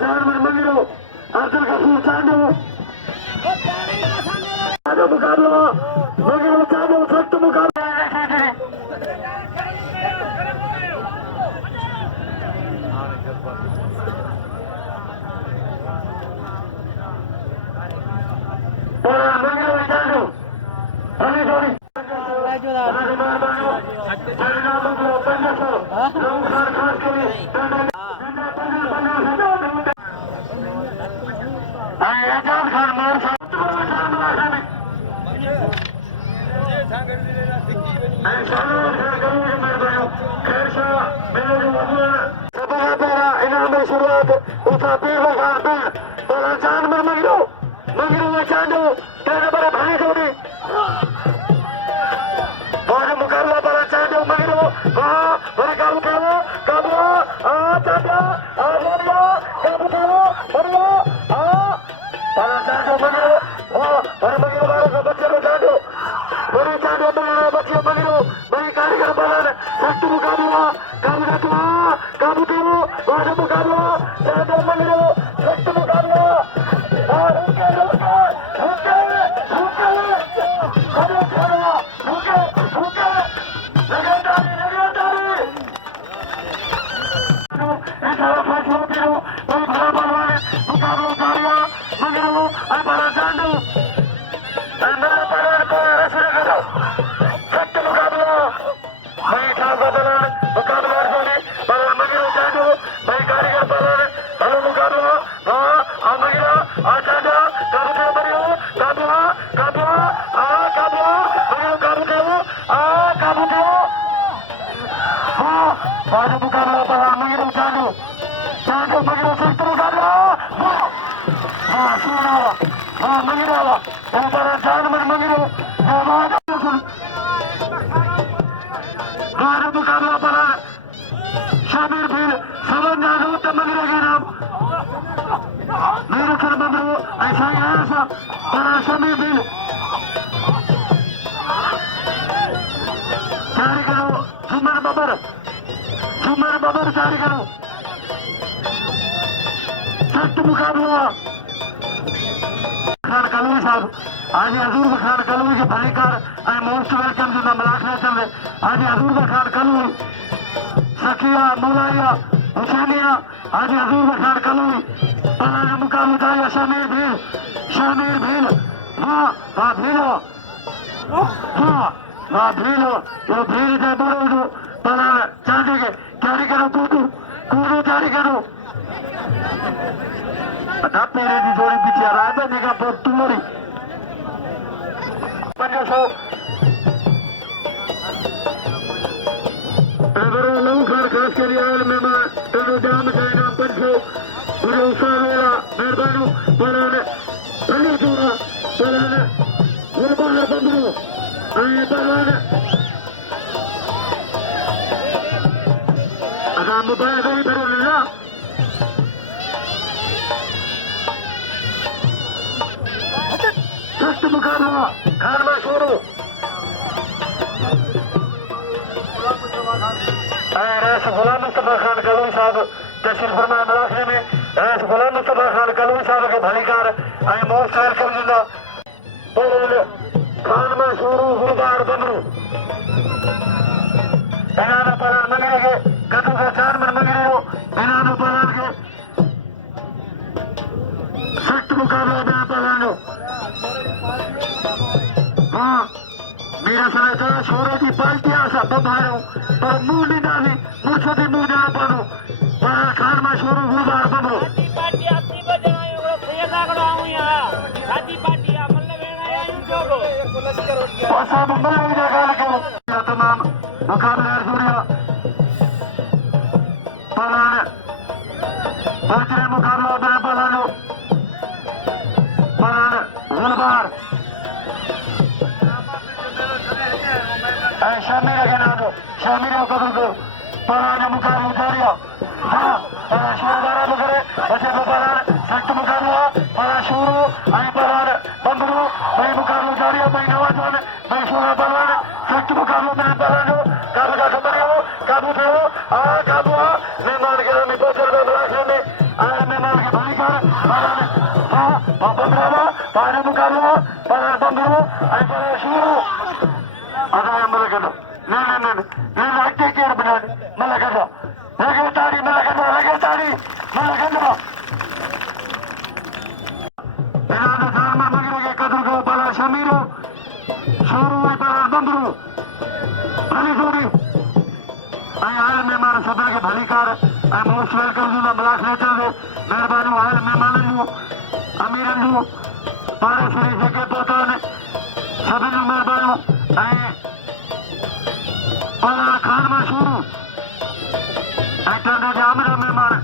जानवर मंगरो अब्दुल गफूर चांदो मुकाबला मंगरो चांदो सख्त मुकाबला शुरुआत जानवर मंगरो मंगरो चांदो तेरे बड़े भाई जोड़ी और मुकाबला बड़ा चांदो मंगरो हाँ बड़े काबू करो काबू चांदो बोलियो काबू करो बोलियो बड़ा चांदो मंगरो बड़े मंगरो वालों का बच्चे को चांदो बड़े चांदो मंगरो बच्चे मंगरो बड़ी कारीगर बलन सख्त मुकाबला काबू करो बड़ा मुकाबला चांदो मंगरो सख्त मुकाबला और जानवर मंगरो मुकाबला पड़ा शामिर भील सबन जानो मंगरो के नाम मेरे सर मंगरो ऐसा ही ऐसा पड़ा शामिर भील जारी करो झुमर बबर जारी करो सख्त मुकाबला खान कलवी साहब आज हजूर खान कलवी के भाईकार मोस्ट वेलकम जो मलाक चल आज हजूर खान कलवी सकिया मुलाया हुसैनिया आज हजूर खान कलवी पराना मुकाबला था शामिर भील वाह भीलो जो भील से बोलो जो पराना चांदी के जारी करो कूदो जारी करो मेरे दी जोड़ी पीछे रात निका तुम्हारी 500 खास के लिए मेहमान तेनो जाम जाएगा 500 पूरे उसार वाला मेहरबानू पराने बनी चूड़ा पराने गुरबार बंदरू आए पराने अगर मोबाइल भी करो ना सख्त मुकाबला खानमा शुरू रैस गुलाम मुस्तफा खान कलवी साहब तहसील फरमाया मलाखने में रैस गुलाम मुस्तफा खान कलवी साहब के भलीकार मोस्ट वेलकम जिंदा खानमा शुरू गुलबार बमरू एनानो परान मंगरे के कदू का जानवर मंगरे हो एनानो परान के सख्त मुकाबला में परानो हाँ मेरा सर छोरे की पाल्टी आशा बबारो पर मुंह नहीं डाली मुझसे मुंह ना पानो पर खान में शुरू गुलबार बमरो पार्टी आपकी बजाए वो फेर लागड़ो आऊं यहां शादी पार्टी अमल वेणा या जोगो पासा मुंबई में जगह लगे तमाम मुकाबले अर्जुनिया परान दूसरे मुकाबला में परानो परान गुलबार शामिर के नाम शामिरों को दो पराना मुकाबला उतारिया हाँ शुरुआत मुकरे बच्चे को परान सख्त मुकाबला परा शुरू आई परान बंदरू भाई मुकाबला उतारिया भाई नवाजवान भाई शुरू परान सख्त मुकाबला में परानो काबू का खबर हो काबू थे हो काबू मेहमान के नाम में 200 रुपये बलाशे में मेहमान के भलीकार मोस्ट वेलकम जूं मलाख लेते महिरबानी आयल महिमाननि जूं अमीरनि जूं पाड़े श्री जेके पहुता आहिनि सभिनी जूं महिरबानियूं ऐं पलाण खान मां शुरू ऐं टंडे जा आमिर महिमान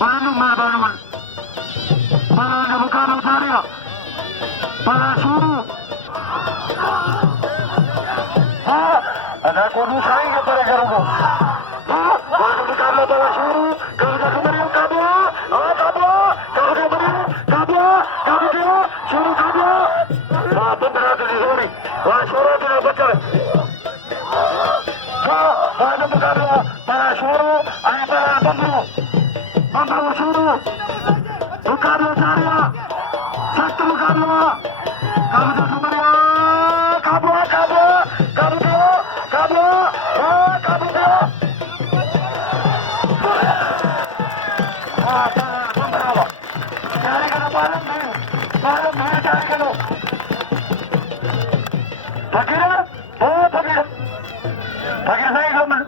उन्हनि जूं महिरबानियूं आहिनि पलाण जो मुक़ाबिलो जारी आहे पलाण शुरू अदा को दूसरा ही परे करूंगा मुकाबला पलाण शुरू कबूतर कुमरियों काबू काबू काबू शुरू काबू वाह बंदरा की जोड़ी वाह शोरों के बच्चे वाह जो मुकाबला पलाण शुरू आई पलाण बंदरो शुरू मुकाबला जारी है सख्त मुकाबला कबूतर कुमरियों काबू काबू काबू काबू काबू फकीर फकीर फकीर सही गमन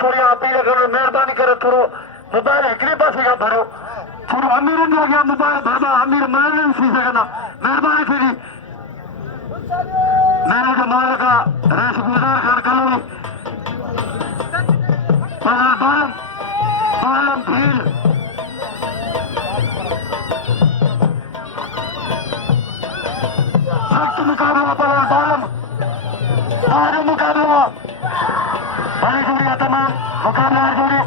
थोड़ी अपील करो मेहरबानी करे थोरो मोबाइल हिकिड़े पासे खां भरियो थोरो अमीरनि जे अॻियां मोबाइल भरबा अमीर माल न थी सघंदा महिरबानी थींदी मेरे जो मालिक आहे रेस गुज़ार ख़ान कलोनी बालम बालम भील सख्त मुकाबला बालम बालम मुकाबला बड़ी जोड़ी तमाम मुकाबला जोड़ी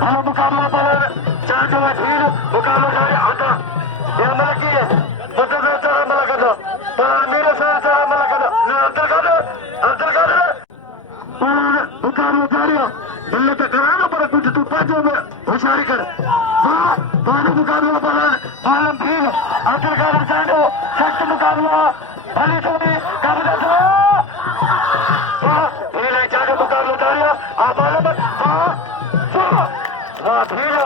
भलो मुकाबला पर चार जो भीड़ मुकाबला जारी आता ये अमल की है मतलब चार अमल कर दो पर मेरे साथ चार अमल कर दो अंतर कर मुकाबला जारी है बल्ले पे कराना पर कुछ तू पाँचों में होशियारी कर वाह बालम मुकाबला पर बालम भीड़ अंतर कर चांडो सख्त मुकाबला भली जोड़ी काबू दो मुकाबला जारी है आप बालम भीड़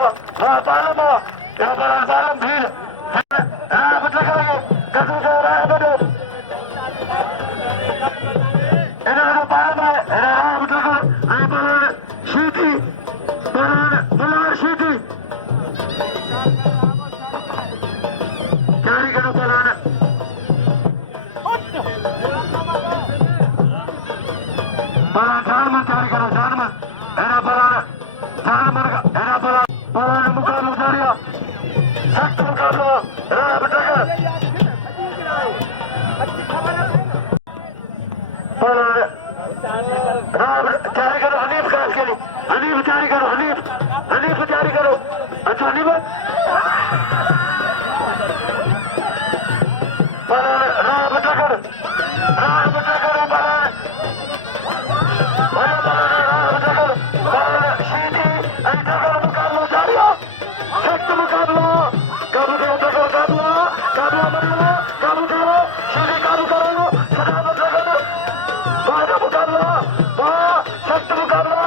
बालम बालम भीड़ बदला करेंगे कदू जो रहा है बदो इन्होंने बालम है बदला कर बालम शीती बालम शीती जारी करो बालम जानमन जारी करो जानमन एरा बालम जानमन एरा बालम मुकाबला जारी है सख्त मुकाबला राह बटकर जारी करो हनीफ खास के लिए हनीफ जारी करो हनीफ जारी करो अच्छा हनीफ राह बटकर काबू करो, काबू करो, सीधी काबू करो, सजावट लगो, वाह मुकाबला, वाह सख्त मुकाबला,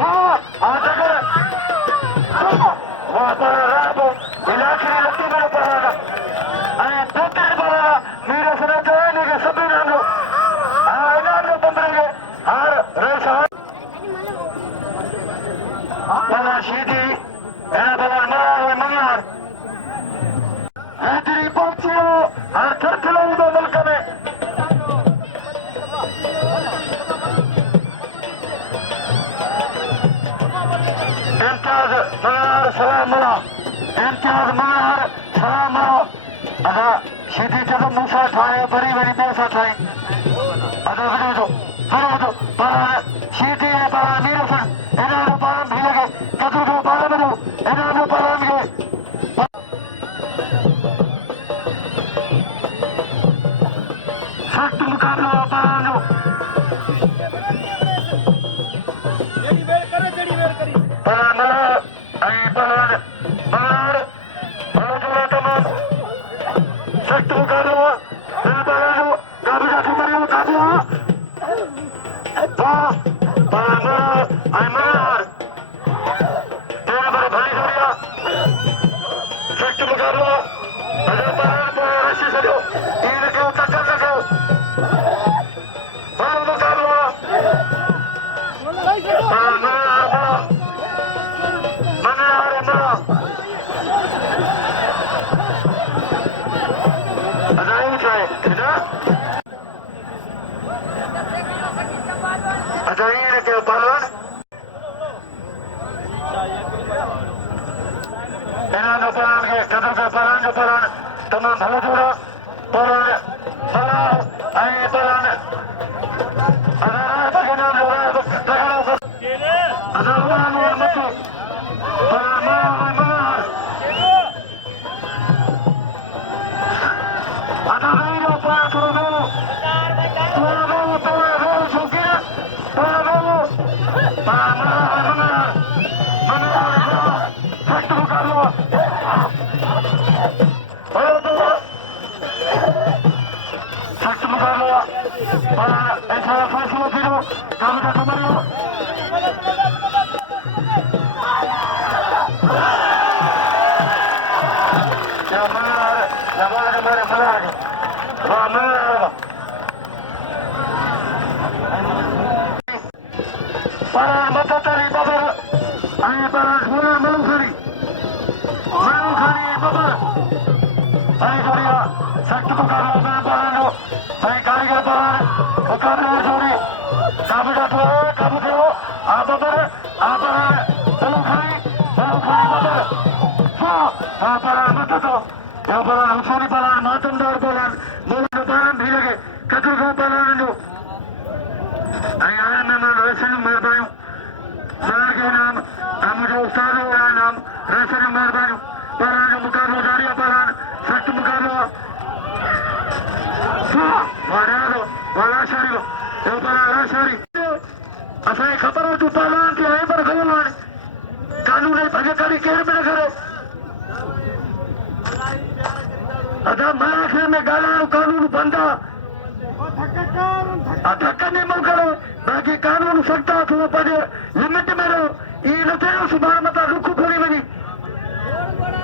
वाह आगे कर, वाह पर राबो, इलाके लगती मेरे पर, अरे दो तीन बार मेरे सर पे लेके सभी नामों, नामों बंदरे, हर रेसा, बला सीधी, बला मनार, तेरी पहुंचियो हर थर खिलाऊ दो मुल्क में इम्तियाज मनार सलाम मला इम्तियाज मनार सलाम मला अदा सीधी जब मूसा ठाए बड़ी बड़ी मूसा ठाए अदा विरोधो पारा सीधी है पारा मीर सन इन्होंने पारा भी लगे कदू को पारा बनो इन्होंने पारा भी सख्त मुकाबला पारानो पारा आई पारान मनार जोड़ा तमाम सख्त मुकाबला पारानो काबू का खिलाड़ी काबू पारा आई मनार तेरे बड़े भाई जोड़िया सख्त मुकाबला अगर पारान को रस्सी से दो तीन के टक्कर लगो बड़ा मुकाबला अजाइए के पालन इन्होंने पालन के कदर का पालन जो पालन तमाम भला जोड़ा पालन भला आई पालन अगर बगे नाम जोड़ा तो तगड़ा हो अगर पालन और मत पालन मनार अगर नहीं जो पालन करो ऐसा फैसला करो काम का कमरो क्या मनार लगा मेरे मनार वाह मनार para mata tali babar ay para guna malukhari babar ay joria sakt mukabla mein parano ay karigar par mukabla jodi kabu do a babar malukhari babar ha para mata to ya para husari para matandar paran mula paran bhi lage kadu go paran do ay मैं रैसन मेहरबानी sir के नाम मुझे उस्ताद हुआ नाम रैसन मेहरबानी परान मुकाबला जारी परान सख्त मुकाबला वाड़ा वाला शरी ये परान शरी असां खबर हो तू परान के आई पर गल वाण कानून भजे करी केर में करे अदा मां में गाला कानून बंदा धक्का नहीं मन करो बाकी कानून सकता तो पड़े लिमिट में रहो ये न तेरे सुबह मत रुकू खोली बनी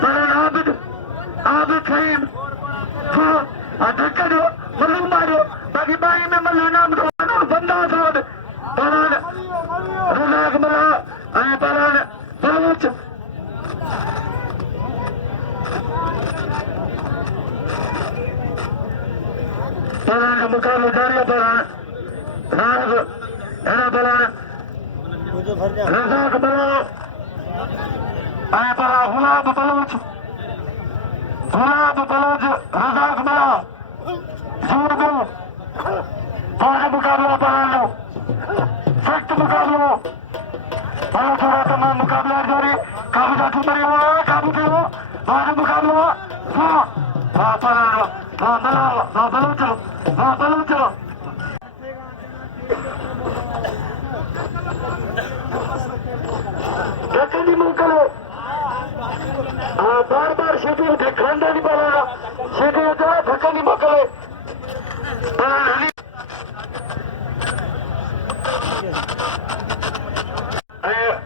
पर आबिद खैम हाँ धक्का दो मल्लू मारो बाकी बाई में मल्ला नाम दो कानून बंदा साथ परान रुलाक मला आए परान पहुंच परान का मुकाबला जारी परान राज एना परान रजाक मला आए परा गुलाब बलोच रजाक मला जोर दो पारा मुकाबला परान सख्त मुकाबला बड़ा थोड़ा तमाम मुकाबला जारी काबू का ठुमरी हुआ काबू के हो पारा मुकाबला हाँ परान हाँ बलो चलो बार बार शेड्यूल खानदानी बनाना धक्का नहीं मोकले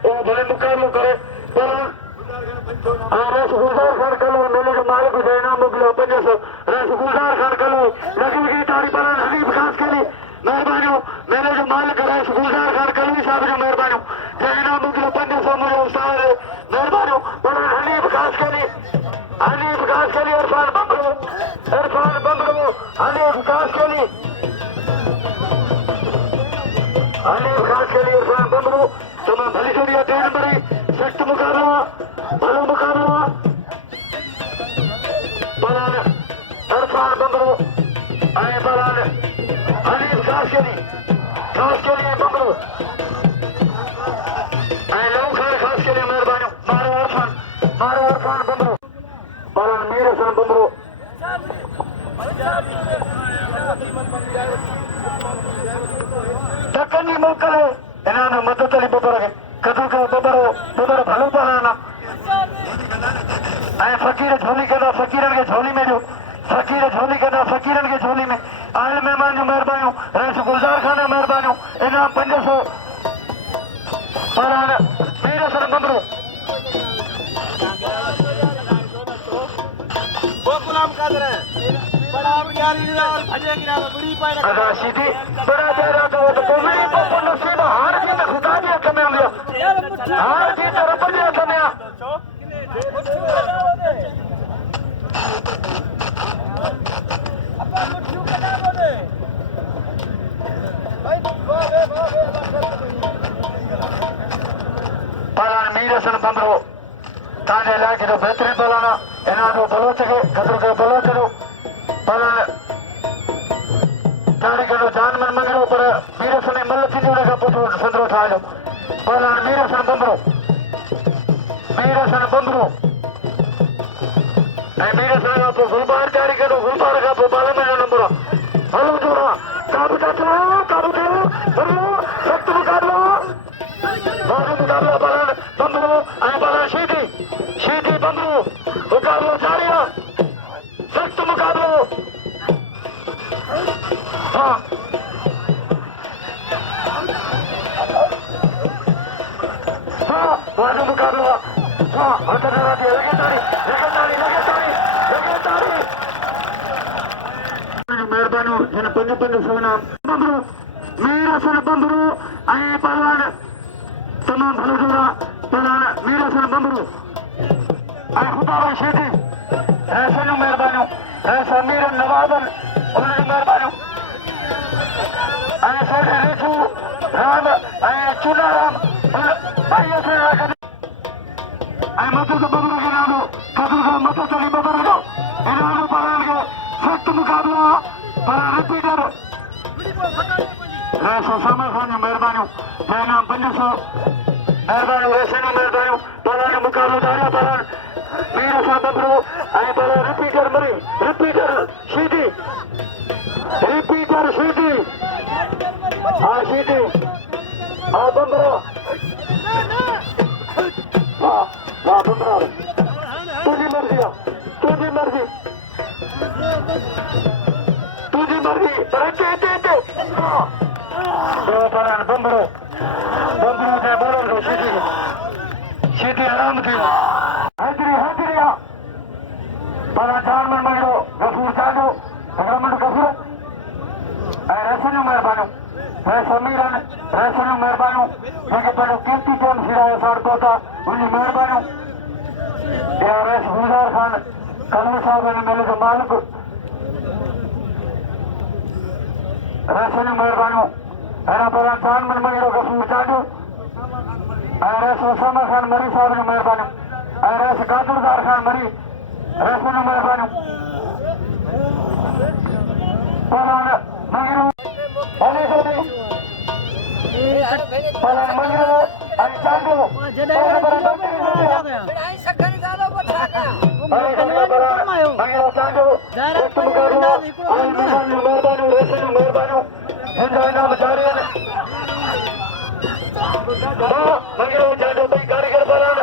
वो भले मुकाबलो करे पर रसगुजार खान कलो मेले के मालिक को देना मुगलो पंजे सो रसगुजार खान कलो लगी की तारी पर हनीफ खास के लिए मेहरबानी मेले जो मालिक रसगुजार खान कलवी साहब जो मेहरबानी देना मुगलो पंजे सो मुझे उस्ताद मेहरबानी पर हनीफ खास के लिए इरफान बंबरो हनीफ खास के लिए इरफान बंबरो तमाम भली जोड़िया 3 नंबर सख्त मुकाबला भलो मुकाबला बलान इरफान बंबरो आए बलान हनीफ खास के लिए बंबरो आए लोग खास के लिए मेहरबानी मारो इरफान बंबरो बलान मीर हसन बंबरो दक्कनी मोकल है इन्होंने मदद अली बबर कदू का बबर भलो पलाना ऐ फकीर झोली कदा फकीरन के झोली में जो फकीर झोली कदा फकीरन के झोली में आयल मेहमान जो मेहरबानी रस गुलजार खान मेहरबानी इनाम 500 पलाना मीर हसन बंबरो वो गुलाम कादर है बड़ा प्यारी लाल भजे गिरा बड़ी पाए अदा सीधी बड़ा प्यारा तो मेरी पप्पू नसीब हार की तो खुदा जी कमे आ गया हार की तो रब जी कमे आ अपा मुठियो कटा बोले पलान मीर हसन बंबरो ताने इलाके जो बेहतरीन पलाना इन्हों जो बलोच के कदर के बलोच जो पलान ताड़ी करो जान मन मंगरो पर मीर हसन मल थी जोड़े का पुछो संदरो था जो पलान मीर हसन बंबरो ए मीर हसन का पो गुलबार जारी करो गुलबार का पो बाले में नंबर हलो जोड़ा काबू करो बरो सख्त मुकाबला पलान बंबरो आए पलान शीधी बंबरो मुकाबलो जारी है सख्त मुकाबलो हाँ वाजो मुकाबला हाँ अंतर दिया लगे तारी मेहरबानी जिन 5 सुनाम बंबरो मीर हसन बंबरो आए पहलवान तमाम भलो जोड़ा पहलवान मीर हसन बंबरो आए खुदा भाई शेठी ऐसे मेहरबानी ऐसा मीर नवाबन उन्होंने मेहरबानी आए सोडे रेखू राम आए चूना राम भाई ऐसे आए मधु का बबरू के नाम कदू का मधु चली बबरू दो इन्होंने पलान के सख्त मुकाबला पला रिपीटर रेसो सामर खान मेहरबानी नाम 500 मेहरबानी रेसे मेहरबानी पलान मुकाबला जारी पलान मीर हसन बंबरो आए पला रिपीटर मरी रिपीटर शीधी हाँ शीधी हाँ बंबरो वाह बंबरो तुझी मर्जी पलान बंबरो ने बोलो दो शीधी आराम थी हाजिरी पलान जान मन मंगो गफूर चालो अग्रमंड गफूर रेसनो मेहरबानी समीरन रेसनो मेहरबानी जेके पहले कीमती टाइम सिरायो साड़ पोता उन्हीं मेहरबानी रेस गुलजार खान कलवी साहब ने मेले के मालिक रेसनो मेहरबानी एना पहला जान मन मंगो गफूर चालो रेस उसामा खान मरी साहब ने मेहरबानी रेस गाजुरदार खान मरी रेसनो मेहरबानी पलान मंगरो पलान मंगरो चांदो मंगरो चांदो मेहरबानी रेसनो मेहरबानी हिंदो इनाम जारी मंगरो चांदो भाई कारीगर पलान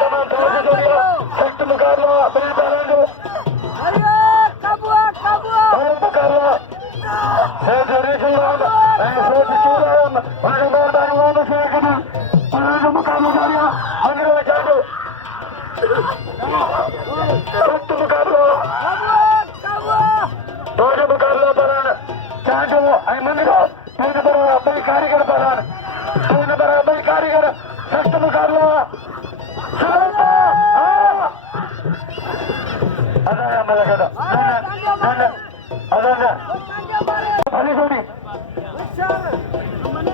तमाम जोड़िया सख्त मुकाबला अपने पलान पलान जो मुकाबला जारी मंगरो जाडो सख्त मुकाबला दोनों मुकाबला पलान जाडो आई मंगरो तीन नंबर अपनी कारीगर पलान तीन नंबर अपनी कारीगर सख्त मुकाबला अदा मलकदा अदा अली जोड़ी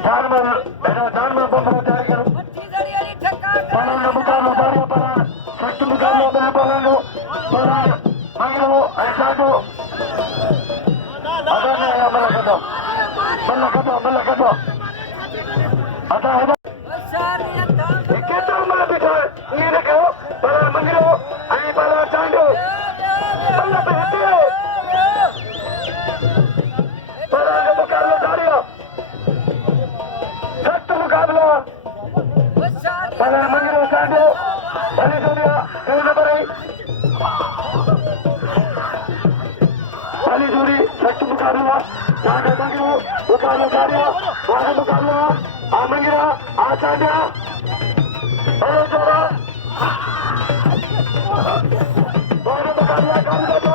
जानवर बंबरा जारी करो पलान मुकाबला बारिया पलान सख्त मुकाबला बना पलान मंगरो ऐसा दो अदा ने मलकदा अदा कितना मला बिठा ये देखो पलान मंगरो आई पलान चांडो पल्ला पे हटियो पलान मुकाबला जारी सख्त मुकाबला पलान मंगरो चांडो अली जोड़िया कई नंबर अली जोड़ी सख्त मुकाबला चांडो मंगरो मुकाबला जारी वाला मुकाबला आ मंगरा आ चांडा अरे जोड़ा दोनों मुकाबला काबू करो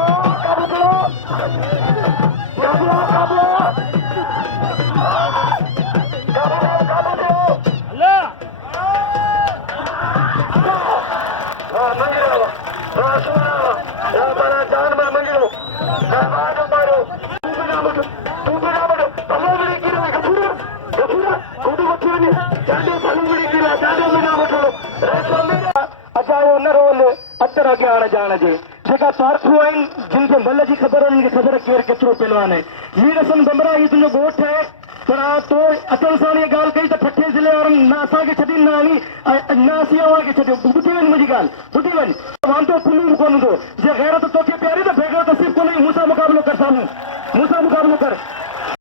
जाने जे जेका पार्थिव आहिनि जिनखे मल जी ख़बर आहे उन्हनि खे ख़बर केरु केतिरो पहलवान आहे हीअ रसम बंबरा हीअ तुंहिंजो ॻोठ आहे पर तो अचण सां इहा ॻाल्हि कई त ठठे ज़िले वारनि न असांखे छॾीनि न हली न असीं अव्हांखे छॾियो ॿुधी वञ मुंहिंजी ॻाल्हि ॿुधी वञ वांदो खुली कोन हूंदो जे ग़ैरत तोखे प्यारी त बेग़ैरत सिर्फ़ु कोन्हे मूंसां मुक़ाबिलो कर साम्हूं मूंसां मुक़ाबिलो कर